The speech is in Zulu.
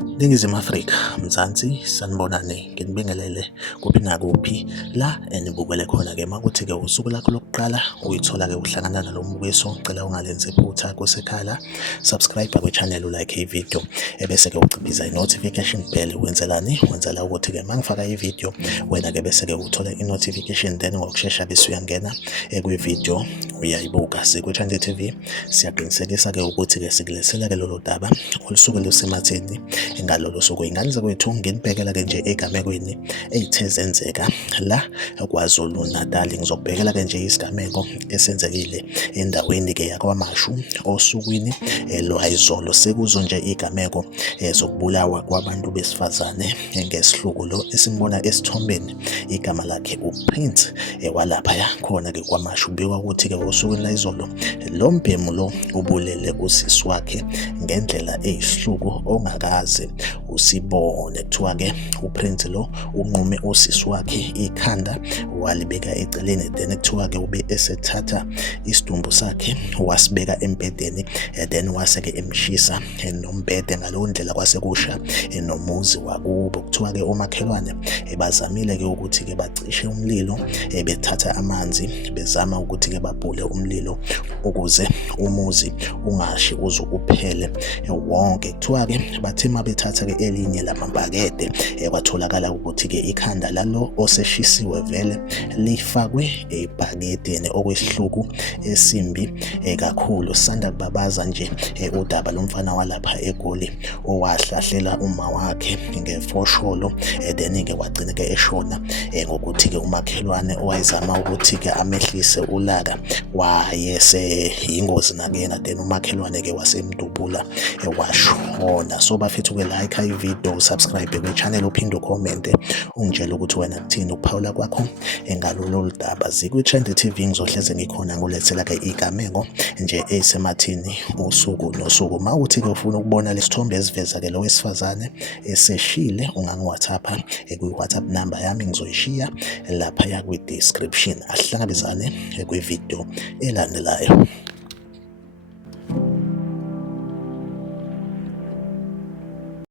Ningizimu Afrika, Mzansi, sanibonani, nginibingelele kuphi nakuphi la enibukele khona-ke makuthi-ke usuku lakho lokuqala uyithola-ke uhlangana nalo mbukiso, ngicela ungalenzi iphutha kusekhala, subscribe kwi-channel, ulike ividiyo ebese-ke uciphiza i-notification bell. Wenzelani? Wenzela ukuthi-ke mangifaka ividiyo wena-ke bese-ke uthola i-notification, then ngokushesha bese uyangena kwividiyo uyayibuka. Sikwi-Chande TV siyaqinisekisa-ke ukuthi-ke sikulethela-ke lolo daba olusuke lusematheni ngalolo suku. Ingane zakwethu nginibhekela-ke nje egamekweni ey'the zenzeka la KwaZulu Natal. Ngizokubhekela-ke nje isigameko esenzekile endaweni-ke yakwaMashu osukwini lwayizolo. Sekuzo nje igameko zokubulawa kwabantu besifazane ngesihluku lo esimbona esithombeni, igama lakhe uPrince walaphaya khona-ke kwaMashu. Kubikwa ukuthi-ke osukwini layizolo lo mbhemu lo ubulele usisi wakhe ngendlela eyisihluku ongakaze usibone. Kuthiwa-ke uPrince lo unqume usisi wakhe ikhanda walibeka eceleni, then kuthiwa-ke ube esethatha isidumbu sakhe wasibeka embedeni, then wase-ke emshisa nombhede. Ngaleyo ndlela kwasekusha nomuzi wakubo. Kuthiwa-ke omakhelwane bazamile-ke ukuthi-ke bacishe umlilo, bethatha amanzi bezama ukuthi-ke babhule umlilo ukuze umuzi ungashi uze uphele wonke. Kuthiwa-ke bathe uma bethatha-ke elinye lamabhakede kwatholakala ukuthi-ke ikhanda lalo oseshisiwe vele lifakwe ebhakedeni, okuyisihluku esimbi kakhulu. Sanda kubabaza nje udaba lomfana walapha eGoli owahlahlela uma wakhe ngefosholo, then-ke wagcina-ke eshona ngokuthi-ke umakhelwane owayezama ukuthi-ke amehlise ulaka wayese yingozi nakuyena, then umakhelwane-ke wasemdubula washona. So bafethu-ke like ividiyo, usubscribe kwi-channel, uphinde ucommente ungitshela ukuthi wena kuthini ukuphawula kwakho ngalolu daba. Zikwi-Chande TV ngizohleze ngikhona ngulethela-ke igameko nje ey'semathini usuku nosuku. Uma uthi-ke ufuna ukubona lesithombe esiveza-ke lo wesifazane eseshile, ungangi-WhatsApp kwi-WhatsApp number yami ngizoyishiya laphaya kwi-description. Asihlangabezane kwividiyo elandelayo.